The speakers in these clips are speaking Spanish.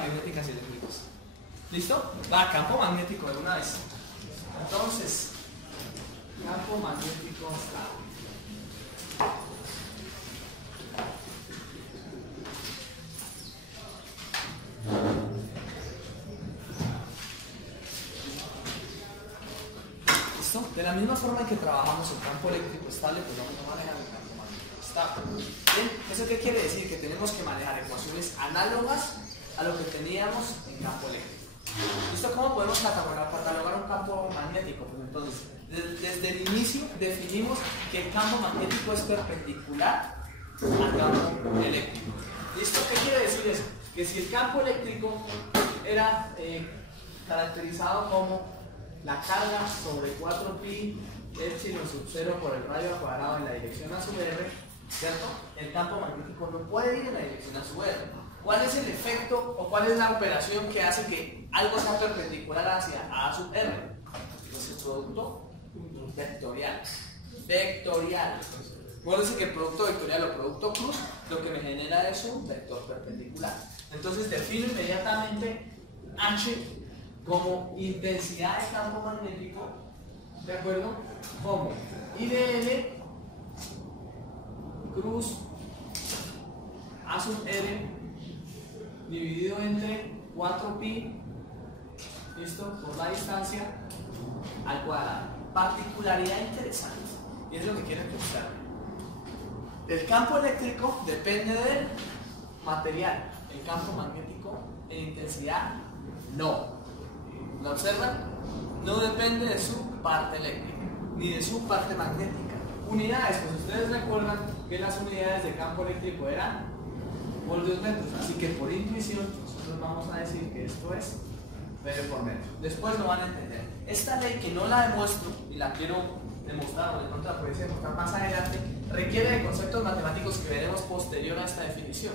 magnéticas y eléctricas. ¿Listo? Va, campo magnético de una vez. Entonces, campo magnético estable. ¿Listo? De la misma forma en que trabajamos el campo eléctrico estable, pues vamos a manejar el campo magnético estable. ¿Bien? ¿Eso qué quiere decir? Que tenemos que manejar ecuaciones análogas a lo que teníamos en campo eléctrico. ¿Listo? ¿Cómo podemos catalogar un campo magnético? Pues entonces, desde el inicio definimos que el campo magnético es perpendicular al campo eléctrico. ¿Listo? ¿Qué quiere decir eso? Que si el campo eléctrico era caracterizado como la carga sobre 4pi epsilon sub 0 por el radio al cuadrado en la dirección a sub r, ¿cierto? El campo magnético no puede ir en la dirección a sub r. ¿Cuál es el efecto o cuál es la operación que hace que algo sea perpendicular hacia a sub r? Pues el producto vectorial. Acuérdense que el producto vectorial o producto cruz lo que me genera es un vector perpendicular. Entonces defino inmediatamente H como intensidad de campo magnético, ¿de acuerdo? Como I de L cruz A sub R dividido entre 4pi, ¿listo? Por la distancia al cuadrado. Particularidad interesante, y es lo que quiero mostrar. El campo eléctrico depende del material, el campo magnético en intensidad no. ¿Lo observan? No depende de su parte eléctrica, ni de su parte magnética. Unidades, pues ustedes recuerdan que las unidades de campo eléctrico eran voltios metros, así que por intuición nosotros vamos a decir que esto es metro por metro. Después lo van a entender. Esta ley que no la demuestro y la quiero demostrar o de pronto la puedo demostrar más adelante, requiere de conceptos matemáticos que veremos posterior a esta definición.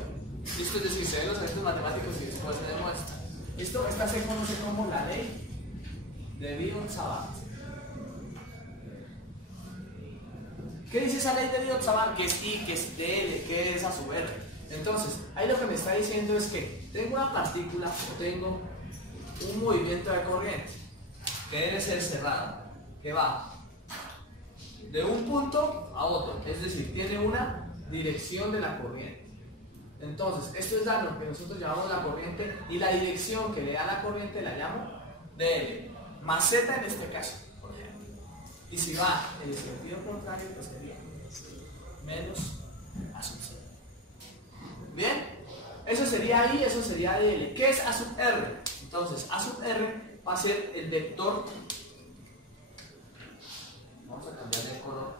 ¿Listo? Es decir, se ven los efectos matemáticos y después se demuestra. ¿Listo? Esta se conoce como la ley de Biot-Savart. ¿Qué dice esa ley de Biot-Savart? Que es I, que es DL, que es A sub R. Entonces, ahí lo que me está diciendo es que tengo una partícula o tengo un movimiento de corriente que debe ser cerrado, que va de un punto a otro, es decir, tiene una dirección de la corriente. Entonces, esto es lo que nosotros llamamos la corriente y la dirección que le da la corriente la llamo DL, más Z en este caso, por ejemplo. Y si va en el sentido contrario, pues sería menos A sub 0. ¿Bien? Eso sería I, eso sería DL. ¿Qué es A sub R? Entonces, A sub R va a ser el vector. Vamos a cambiar de color.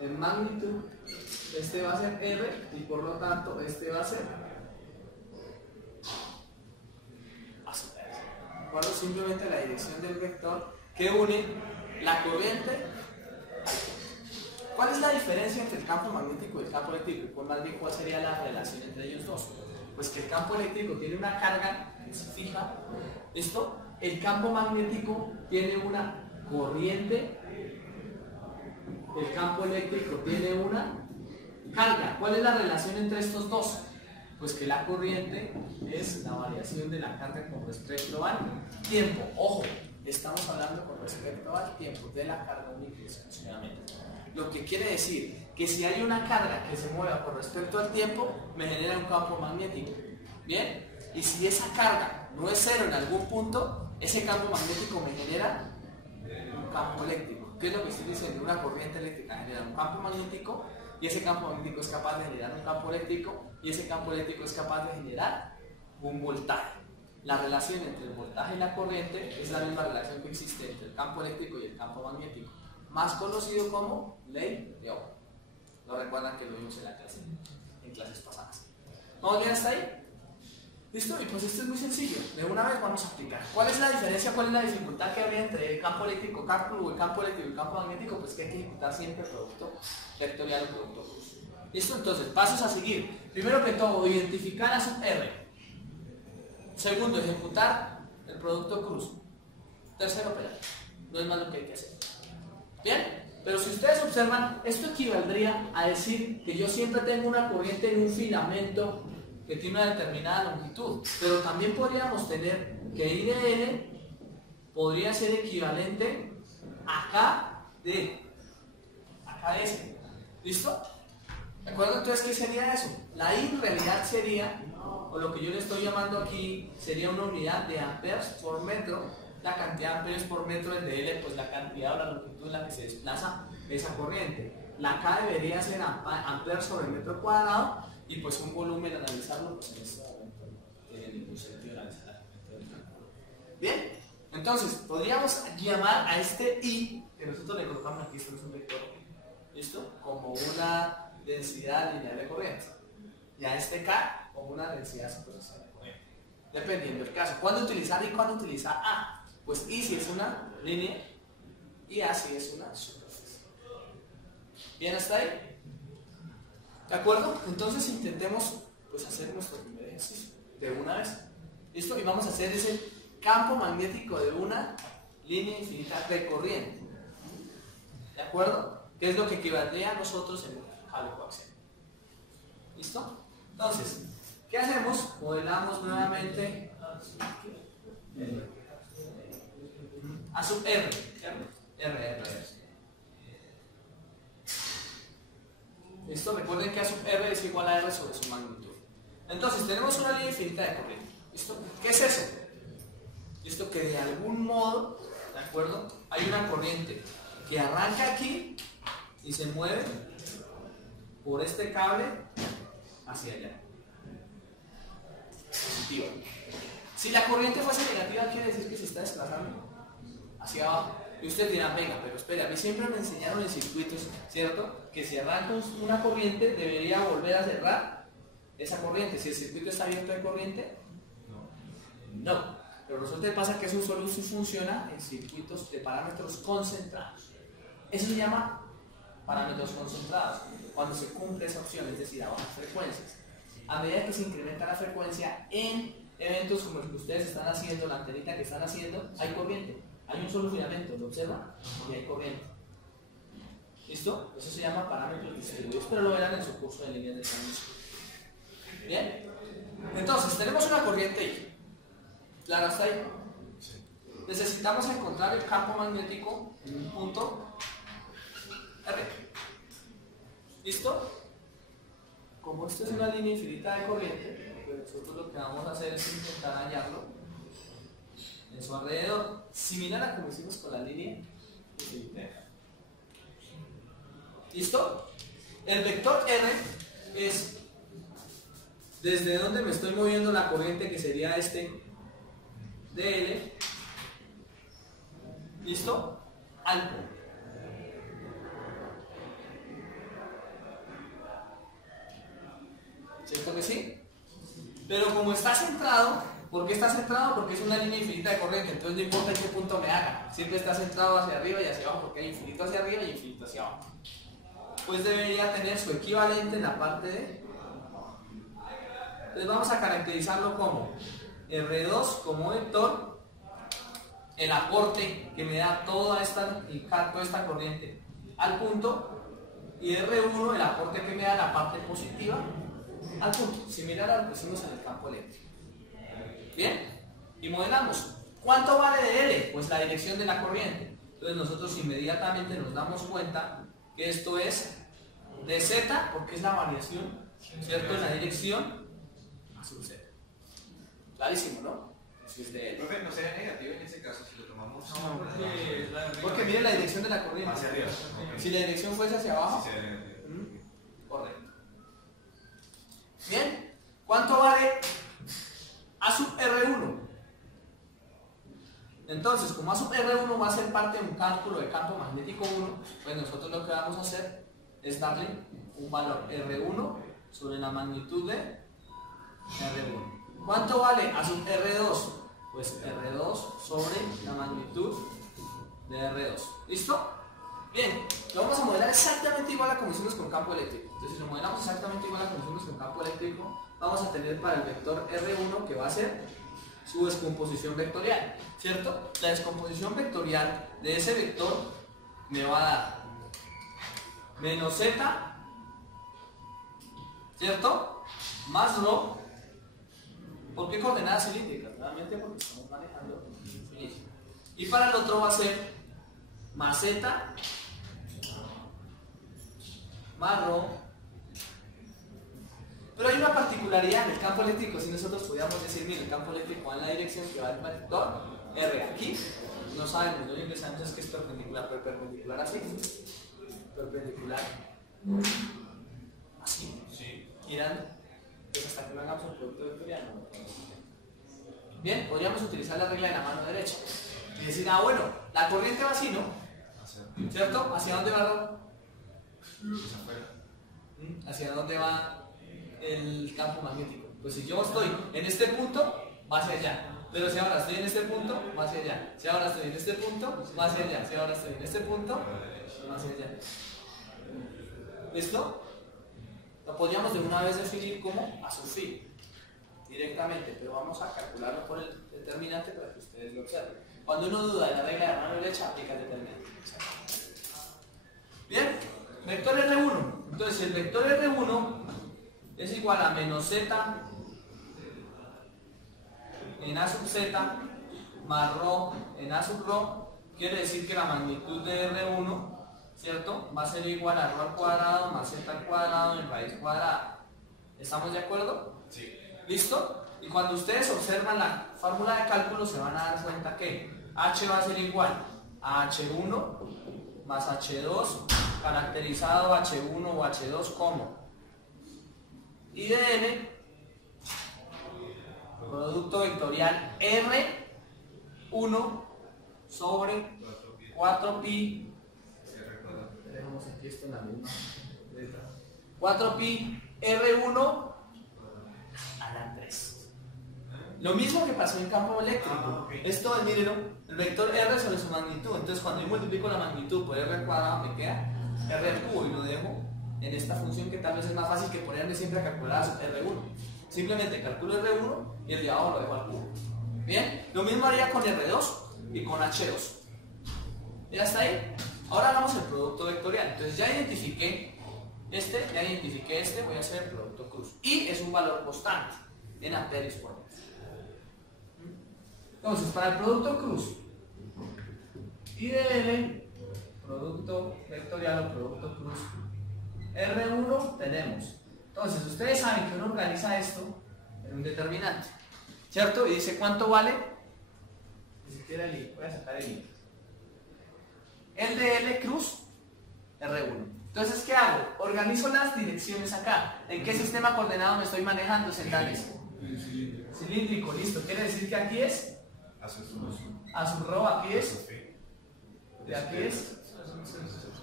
En magnitud, este va a ser R y por lo tanto este va a ser A sub R. Recuerdo simplemente la dirección del vector que une la corriente. ¿Cuál es la diferencia entre el campo magnético y el campo eléctrico? Pues más bien, ¿cuál sería la relación entre ellos dos? Pues que el campo eléctrico tiene una carga que se fija, ¿listo? El campo magnético tiene una corriente, el campo eléctrico tiene una carga. ¿Cuál es la relación entre estos dos? Pues que la corriente es la variación de la carga con respecto al tiempo. Ojo, estamos hablando con respecto al tiempo de la carga única y exclusivamente. Lo que quiere decir que si hay una carga que se mueva con respecto al tiempo, me genera un campo magnético. ¿Bien? Y si esa carga no es cero en algún punto, ese campo magnético me genera un campo eléctrico. ¿Qué es lo que estoy diciendo? Una corriente eléctrica genera un campo magnético y ese campo magnético es capaz de generar un campo eléctrico y ese campo eléctrico es capaz de generar un voltaje. La relación entre el voltaje y la corriente es la misma relación que existe entre el campo eléctrico y el campo magnético, más conocido como ley de Ohm. ¿Lo recuerdan que lo vimos en la clase, en clases pasadas? ¿Vamos bien hasta ahí? ¿Listo? Y pues esto es muy sencillo. De una vez vamos a aplicar. ¿Cuál es la diferencia, cuál es la dificultad que habría entre el campo eléctrico, cálculo del campo eléctrico y el campo magnético? Pues que hay que ejecutar siempre el producto vectorial o producto cruz. ¿Listo? Entonces, pasos a seguir. Primero que todo, identificar A sub R. Segundo, ejecutar el producto cruz. Tercero, operar. No es más lo que hay que hacer. ¿Bien? Pero si ustedes observan, esto equivaldría a decir que yo siempre tengo una corriente en un filamento que tiene una determinada longitud, pero también podríamos tener que I de L podría ser equivalente a K de S. ¿Listo? ¿De acuerdo? Entonces, ¿qué sería eso? La I en realidad sería, o lo que yo le estoy llamando aquí, sería una unidad de amperes por metro. La cantidad de amperes por metro es de L, pues la cantidad o la longitud en la que se desplaza esa corriente. La K debería ser amperes sobre metro cuadrado, y pues un volumen, analizarlo, pues en este momento no tiene ningún sentido analizar. Bien, entonces podríamos llamar a este I, que nosotros le colocamos aquí, esto es un vector, ¿listo? Como una densidad lineal de corriente. Y a este K como una densidad superficial de corriente. Dependiendo del caso. ¿Cuándo utilizar I y cuándo utilizar A? Pues I si es una línea y A si es una superficie. ¿Bien hasta ahí? ¿De acuerdo? Entonces intentemos pues hacer nuestro primer ejercicio de una vez. ¿Listo? Y vamos a hacer ese campo magnético de una línea infinita de corriente. ¿De acuerdo? Que es lo que equivaldría a nosotros en un cable coaxial. ¿Listo? Entonces, ¿qué hacemos? Modelamos nuevamente A sub R. R. ¿Listo? Recuerden que A sub R es igual a R sobre su magnitud. Entonces, tenemos una línea infinita de corriente. ¿Listo? ¿Qué es eso? ¿Listo? Que de algún modo, ¿de acuerdo? Hay una corriente que arranca aquí y se mueve por este cable hacia allá. Positiva. Si la corriente fuese negativa, quiere decir que se está desplazando hacia abajo. Y ustedes dirán, venga, pero espera, a mí siempre me enseñaron en circuitos, ¿cierto? Que si arranca una corriente, debería volver a cerrar esa corriente. Si el circuito está abierto de corriente, no. Pero resulta que pasa que eso solo funciona en circuitos de parámetros concentrados. Eso se llama parámetros concentrados, cuando se cumple esa opción, es decir, a bajas frecuencias. A medida que se incrementa la frecuencia en eventos como el que ustedes están haciendo, la antenita que están haciendo, hay corriente. Hay un solo filamento, ¿lo observan? Y hay corriente. ¿Listo? Eso se llama parámetros distribuidos, pero lo verán en su curso de líneas de transmisión. ¿Bien? Entonces, tenemos una corriente I. ¿Claro hasta ahí? Necesitamos encontrar el campo magnético en un punto R. ¿Listo? Como esto es una línea infinita de corriente, pues nosotros lo que vamos a hacer es intentar hallarlo en su alrededor, similar a como hicimos con la línea infinita. ¿Listo? El vector R es desde donde me estoy moviendo la corriente, que sería este dl, ¿listo? Al punto. ¿Cierto que sí? Pero como está centrado, ¿por qué está centrado? Porque es una línea infinita de corriente, entonces no importa en qué punto me haga, siempre está centrado hacia arriba y hacia abajo, porque hay infinito hacia arriba y infinito hacia abajo. Pues debería tener su equivalente en la parte de... Entonces vamos a caracterizarlo como R2 como vector, el aporte que me da toda esta corriente al punto, y R1 el aporte que me da la parte positiva al punto, similar a lo que hicimos en el campo eléctrico. Bien, y modelamos. ¿Cuánto vale de L? Pues la dirección de la corriente. Entonces nosotros inmediatamente nos damos cuenta que esto es de Z, porque es la variación, ¿cierto? En la dirección a sub Z. Clarísimo, ¿no? Eso es de L. Profe, no sería negativo en ese caso si lo tomamos. Porque miren la dirección de la corriente. Hacia arriba. Si la dirección fuese hacia abajo, Sí, sería negativo. correcto. Bien, ¿cuánto vale A sub R1? Entonces, como A sub R1 va a ser parte de un cálculo de campo magnético 1, pues nosotros lo que vamos a hacer es darle un valor R1 sobre la magnitud de R1. ¿Cuánto vale A sub R2? Pues R2 sobre la magnitud de R2. ¿Listo? Bien, lo vamos a modelar exactamente igual a como hicimos con campo eléctrico. Entonces, si lo modelamos exactamente igual a como hicimos con campo eléctrico, vamos a tener para el vector R1 que va a ser su descomposición vectorial, ¿cierto? La descomposición vectorial de ese vector me va a dar menos Z, ¿cierto? Más ρ ¿Por qué coordenadas cilíndricas? Realmente porque estamos manejando inicio. Y para el otro va a ser más z más rho. Pero hay una particularidad en el campo eléctrico. Si nosotros pudiéramos decir, mira, el campo eléctrico va en la dirección que va el vector R. Aquí no sabemos, lo único que sabemos es que es perpendicular, pero perpendicular así, perpendicular así, girando, pues hasta que no hagamos un producto vectorial. Bien, podríamos utilizar la regla de la mano derecha y decir, ah, bueno, la corriente va así, ¿no? ¿Cierto? ¿Hacia dónde va? ¿Hacia dónde va el campo magnético? Pues si yo estoy en este punto, va hacia allá. Pero si ahora estoy en este punto, va hacia allá. Si ahora estoy en este punto, va hacia allá. Si ahora estoy en este punto, va hacia allá. ¿Listo? Lo podríamos de una vez definir como a su fin, directamente, pero vamos a calcularlo por el determinante para que ustedes lo observen. Cuando uno duda de la regla de la mano derecha, aplica el determinante. Bien, vector R1. Entonces, el vector R1 es igual a menos z en A sub z más rho en A sub rho. Quiere decir que la magnitud de R1, ¿cierto?, va a ser igual a rho al cuadrado más z al cuadrado en raíz cuadrada. ¿Estamos de acuerdo? Sí. ¿Listo? Y cuando ustedes observan la fórmula de cálculo se van a dar cuenta que H va a ser igual a H1 más H2 caracterizado H1 o H2 como I de N producto vectorial R1 sobre 4pi, dejamos aquí esto en la misma letra, 4pi R1 a la 3. Lo mismo que pasó en campo eléctrico. Esto es, mírenlo, el vector R sobre su magnitud. Entonces cuando yo multiplico la magnitud por R al cuadrado me queda R al cubo y lo dejo en esta función que tal vez es más fácil que ponerme siempre a calcular R1. Simplemente calculo R1 y el de abajo lo dejo al cubo. Bien, lo mismo haría con R2 y con H2. ¿Ya está ahí? Ahora hagamos el producto vectorial. Entonces ya identifiqué este, voy a hacer el producto cruz. Y es un valor constante en amperes por metro. Entonces, para el producto cruz, I de L, producto vectorial o producto cruz, R1 tenemos. Entonces, ustedes saben que uno organiza esto en un determinante, ¿cierto? Y dice, ¿cuánto vale? Ni siquiera el I, voy a sacar el I. El de L cruz, R1. Entonces, ¿qué hago? Organizo las direcciones acá. ¿En qué sistema coordenado me estoy manejando, Centales? Cilíndrico, listo. Quiere decir que aquí es a su rho, aquí es, y aquí es.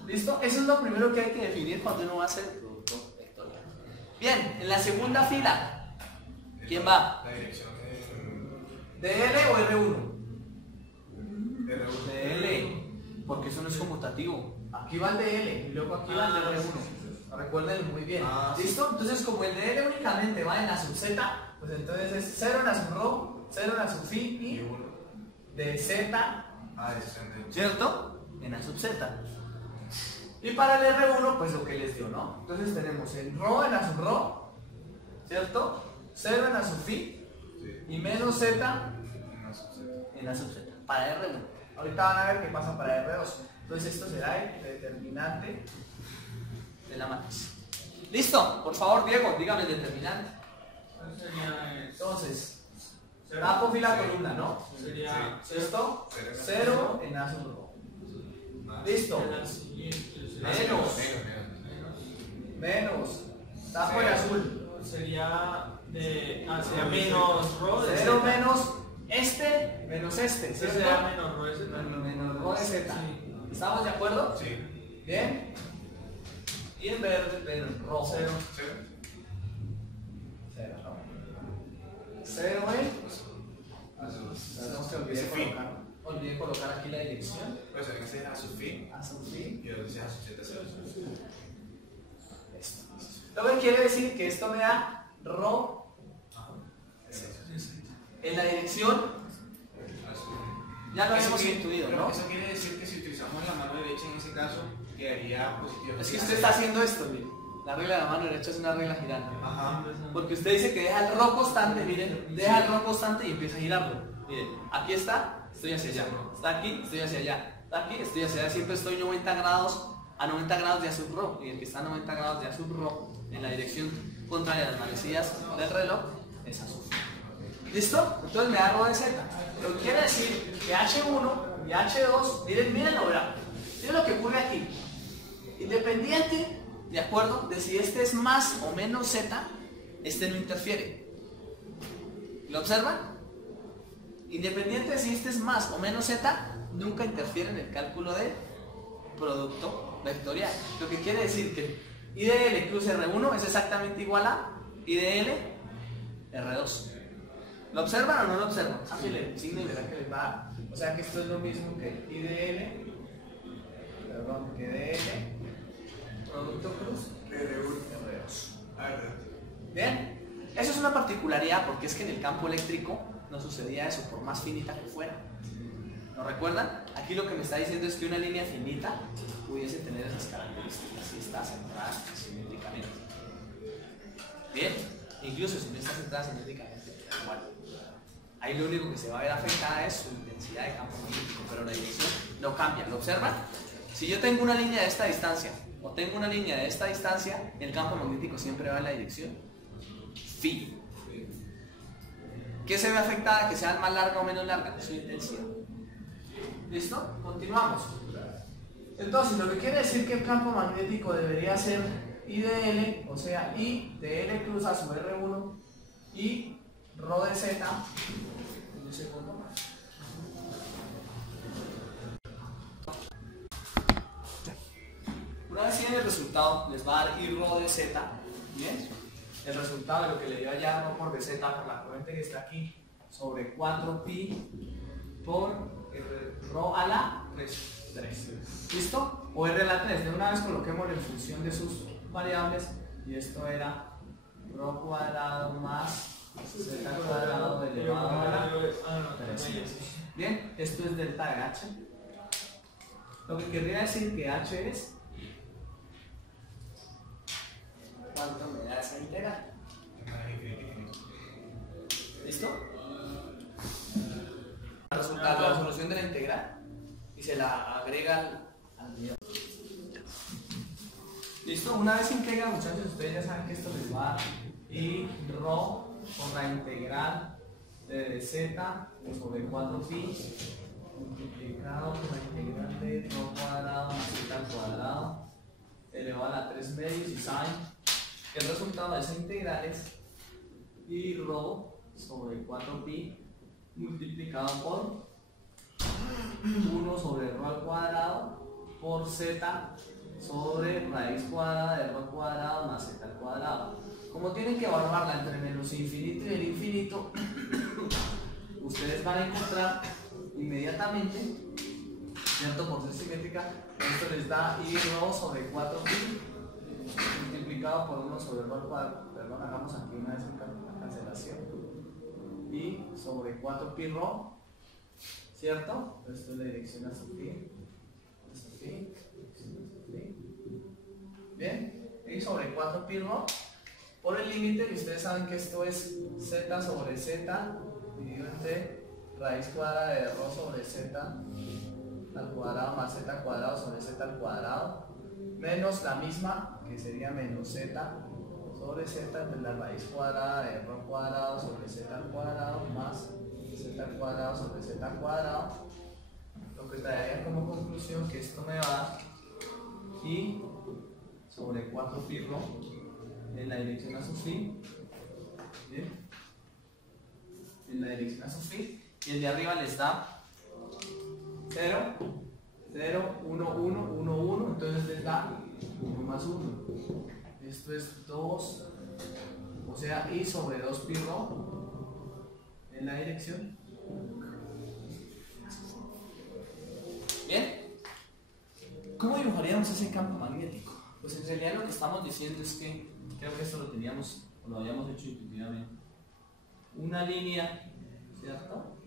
¿Listo? Eso es lo primero que hay que definir cuando uno va a hacer el producto vectorial. Bien, en la segunda fila, ¿quién va? La dirección ¿De L o R1? R1. De L, porque eso no es conmutativo. Aquí va el de L y luego aquí va el de R1. Recuerden muy bien. ¿Listo? Entonces, como el de L únicamente va en la sub z, pues entonces es 0 en la sub rho, 0 en la sub phi y de z, ¿cierto? En la sub z. Y para el R1, pues lo que les dio, ¿no? Entonces tenemos el rho en la sub rho, ¿cierto? 0 en la sub phi y menos z en la sub z. Para R1. Ahorita van a ver qué pasa para R2. Entonces esto será el determinante de la matriz. ¿Listo? Por favor, Diego, dígame el determinante. Entonces, tapo fila columna, ¿no? Sería ¿Esto? 0 en A sub rho. Listo. Menos. Tapo el azul. sería menos rho de 0 Z. menos este menos este. Ese ¿Cierto? sería menos rho de Z. Menos rho de Z. Sí. ¿Estamos de acuerdo? Sí. Bien. Y en verde, en rojo. 0. 0, ¿no? 0 tenemos que olvidé colocar aquí la dirección. Pues en ese es a su fin A su fin. y otro dice a su z. Esto. Lo que quiere decir que esto me da rho en la dirección. Ya lo habíamos intuido, ¿no? Eso quiere decir que si utilizamos la mano derecha en ese caso, quedaría positivo. Es que usted está haciendo esto, mire. La regla de la mano derecha es una regla girante. Ajá. Porque usted dice que deja el rho constante, miren, deja el rho constante y empieza a girarlo. Miren, aquí está, estoy hacia allá. Está aquí, estoy hacia allá. Está aquí, estoy hacia allá. Siempre estoy 90 grados a 90 grados de A sub rho. Y el que está a 90 grados de A sub rho en la dirección contraria a las manecillas del reloj es A sub. ¿Listo? Entonces me da rho de z. Lo que quiere decir que H1 y H2, miren lo verán. Miren lo que ocurre aquí. Independiente, de acuerdo, de si este es más o menos z, este no interfiere. ¿Lo observan? Independiente de si este es más o menos z, nunca interfiere en el cálculo del producto vectorial. Lo que quiere decir que IDL cruz R1 es exactamente igual a IDL R2. ¿Lo observan o no lo observan? Ángel el signo y verán que les va a dar. O sea que esto es lo mismo que IDL, perdón, que DL, producto cruz R2. Bien, eso es una particularidad porque es que en el campo eléctrico no sucedía eso, por más finita que fuera. ¿Lo recuerdan? Aquí lo que me está diciendo es que una línea finita pudiese tener esas características si está centrada simétricamente. Bien, incluso si no está centrada simétricamente, igual. Ahí lo único que se va a ver afectada es su intensidad de campo magnético, pero la dirección no cambia. ¿Lo observan? Si yo tengo una línea de esta distancia o tengo una línea de esta distancia, el campo magnético siempre va en la dirección phi. ¿Qué se ve afectada? Que sea más larga o menos larga, su intensidad. ¿Listo? Continuamos. Entonces, lo que quiere decir que el campo magnético debería ser IDL, o sea, I de L cruz a su R1 y rho de Z. Un segundo más. Una vez tienen el resultado, les va a dar I rho de Z. Bien. El resultado de lo que le dio allá rho por de Z por la corriente que está aquí sobre 4pi por rho a la 3. ¿Listo? O R a la 3. De una vez coloquémoslo en función de sus variables. Y esto era rho cuadrado más z cuadrado elevado a la 3. Bien, esto es delta de h. Lo que querría decir que h es ¿cuánto me da esa integral? ¿Listo? Resulta la solución de la integral y se la agrega al video. ¿Listo? Una vez integra, muchachos, ustedes ya saben que esto les va a dar y rho por la integral de z sobre 4pi multiplicado por la integral de rho cuadrado más z al cuadrado elevado a la 3 medios y sin. El resultado de esa integral es y rho sobre 4pi multiplicado por 1 sobre rho al cuadrado por z sobre raíz cuadrada de rho cuadrado más z al cuadrado. Como tienen que evaluarla entre menos infinito y el infinito, ustedes van a encontrar inmediatamente, ¿cierto? Por ser simétrica, esto les da i rho sobre 4pi multiplicado por 1 sobre rho al cuadrado. Perdón, hagamos aquí una vez una cancelación. Y sobre 4pi rho, ¿cierto? Esto es la dirección a su phi. Bien, y sobre 4pi rho por el límite, y ustedes saben que esto es z sobre z dividido entre raíz cuadrada de rho sobre z al cuadrado más z al cuadrado sobre z al cuadrado menos la misma que sería menos z sobre z entre la raíz cuadrada de rho cuadrado sobre z al cuadrado más z al cuadrado sobre z al cuadrado, lo que traería como conclusión que esto me va a dar y sobre 4pi rho en la dirección a su phi, ¿bien? En la dirección a su phi, y el de arriba les da 0, 0, 1, 1, 1, 1, entonces les da 1 más 1. Esto es 2, o sea, i sobre 2pi rho en la dirección. ¿Bien? ¿Cómo dibujaríamos ese campo magnético? Pues en realidad lo que estamos diciendo es que, creo que esto lo teníamos, o lo habíamos hecho intuitivamente. Una línea, ¿cierto?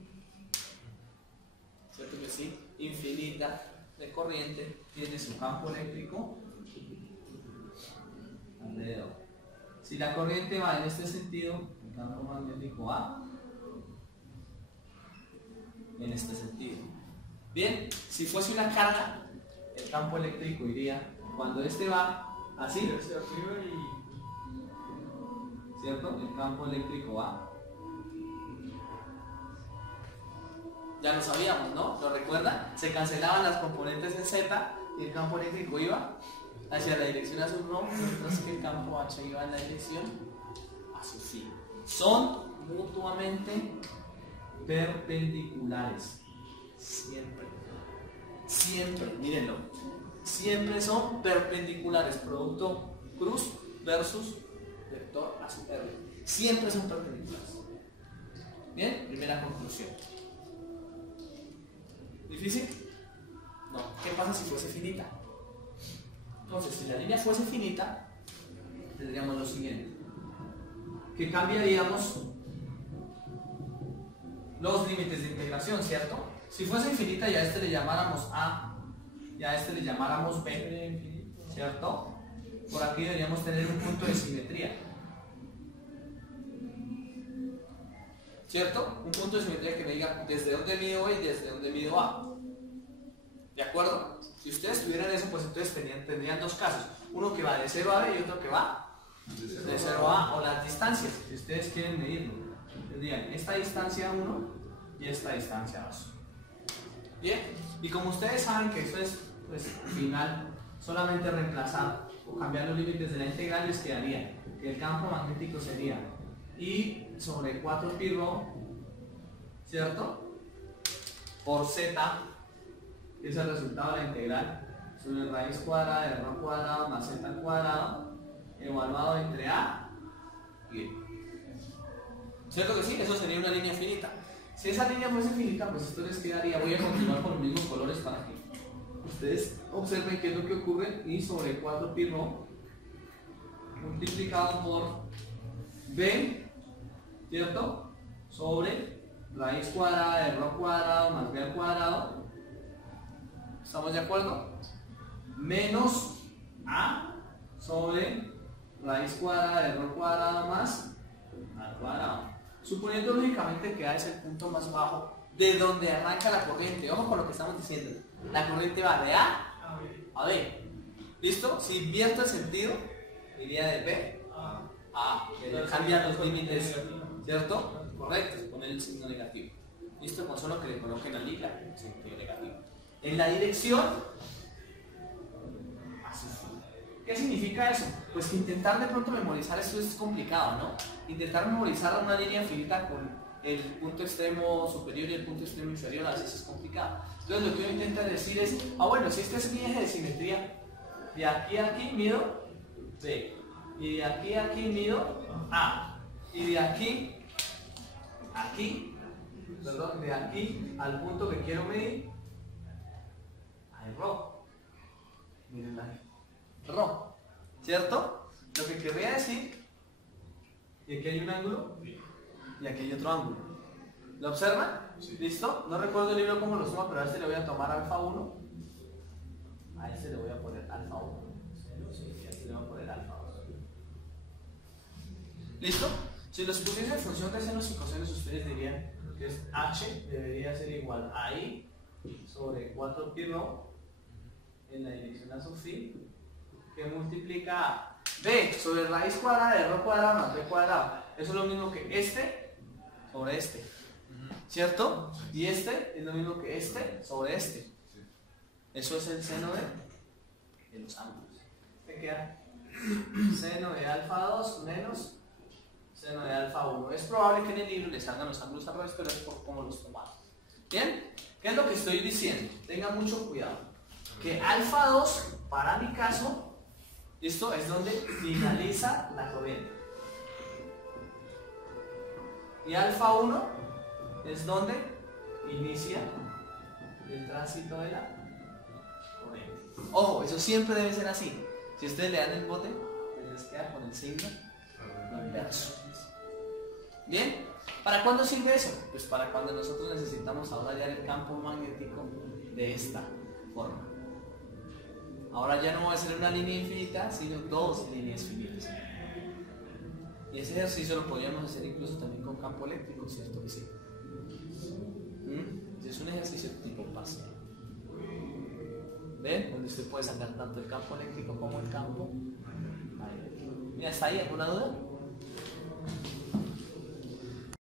¿Cierto que sí? Infinita de corriente, tiene su campo eléctrico alrededor. Si la corriente va en este sentido, el campo magnético va en este sentido. Bien, si fuese una carga, el campo eléctrico iría, cuando este va así, Hacia arriba y... ¿cierto? El campo eléctrico va. Ya lo sabíamos, ¿no? ¿Lo recuerdan? Se cancelaban las componentes en Z y el campo eléctrico iba hacia la dirección azul rojo, mientras que el campo H iba en la dirección azul sí. Son mutuamente perpendiculares. Siempre. Siempre, mírenlo. Siempre son perpendiculares. Producto cruz versus vector azul R. Siempre son perpendiculares. Bien, primera conclusión. ¿Difícil? No. ¿Qué pasa si fuese finita? Entonces, si la línea fuese finita, tendríamos lo siguiente. Que cambiaríamos los límites de integración, ¿cierto? Si fuese infinita y a este le llamáramos A y a este le llamáramos B, ¿cierto? Por aquí deberíamos tener un punto de simetría. ¿Cierto? Un punto de simetría que me diga desde dónde mido B y desde dónde mido A. ¿De acuerdo? Si ustedes tuvieran eso, pues entonces tendrían dos casos. Uno que va de 0 a B y otro que va de 0 a A, o las distancias, si ustedes quieren medirlo. Tendrían esta distancia 1 y esta distancia 2. Bien, y como ustedes saben que eso es, pues, al final, solamente reemplazar o cambiar los límites de la integral, les quedaría que el campo magnético sería I sobre 4pi rho, ¿cierto? Por Z, que es el resultado de la integral, sobre raíz cuadrada de rho cuadrado más Z al cuadrado, evaluado entre A y B. ¿Cierto que sí? Eso sería una línea finita. Si esa línea fuese finita, pues esto les quedaría. Voy a continuar con los mismos colores para que ustedes observen qué es lo que ocurre. I sobre 4pi rho multiplicado por B, ¿cierto? Sobre raíz cuadrada de rho cuadrado más B al cuadrado. ¿Estamos de acuerdo? Menos A sobre raíz cuadrada de rho cuadrado más al cuadrado. Suponiendo lógicamente que A es el punto más bajo de donde arranca la corriente. Ojo con lo que estamos diciendo. La corriente va de A a B. ¿Listo? Si invierto el sentido, iría de B a A. Cambian los límites, ¿cierto? Correcto, se pone el signo negativo. ¿Listo? Con solo que le coloquen la liga, el sentido negativo. En la dirección, así. ¿Qué significa eso? Pues que intentar de pronto memorizar esto es complicado, ¿no? Intentar memorizar una línea finita con el punto extremo superior y el punto extremo inferior a veces es complicado. Entonces lo que uno intenta decir es, bueno, si este es mi eje de simetría, de aquí a aquí mido B, y de aquí a aquí mido A, y de aquí de aquí al punto que quiero medir, hay rho. Miren ahí. Rho, ¿cierto? Lo que querría decir, y aquí hay un ángulo y aquí hay otro ángulo. ¿Lo observan? Sí. ¿Listo? No recuerdo el libro cómo lo suma, pero a este le voy a tomar alfa 1, a este le voy a poner alfa 1 y a este le voy a poner alfa 2. ¿Listo? Si los pusiese en función de senos y cosenos, ustedes dirían que es H debería ser igual a I sobre 4pi rho en la dirección a su fin, que multiplica B sobre raíz cuadrada de rho cuadrado más B cuadrado. Eso es lo mismo que este sobre este, ¿cierto? Y este es lo mismo que este sobre este. Eso es el seno de los ángulos. ¿Qué queda? Seno de alfa 2 menos seno de alfa 1. Es probable que en el libro les salgan los ángulos al revés, pero es por cómo los tomamos. ¿Bien? ¿Qué es lo que estoy diciendo? Tengan mucho cuidado. Que alfa 2, para mi caso, esto es donde finaliza la corriente. Y alfa 1 es donde inicia el tránsito de la corriente. Ojo, eso siempre debe ser así. Si ustedes le dan el bote, pues les queda con el signo inverso. ¿Bien? ¿Para cuándo sirve eso? Pues para cuando nosotros necesitamos ahora hallar el campo magnético de esta forma. Ahora ya no va a ser una línea infinita, sino dos líneas finitas. Y ese ejercicio lo podríamos hacer incluso también con campo eléctrico, ¿cierto que sí? Es un ejercicio tipo parcial. ¿Ven? Donde usted puede sacar tanto el campo eléctrico como el campo. Mira, ¿está ahí alguna duda?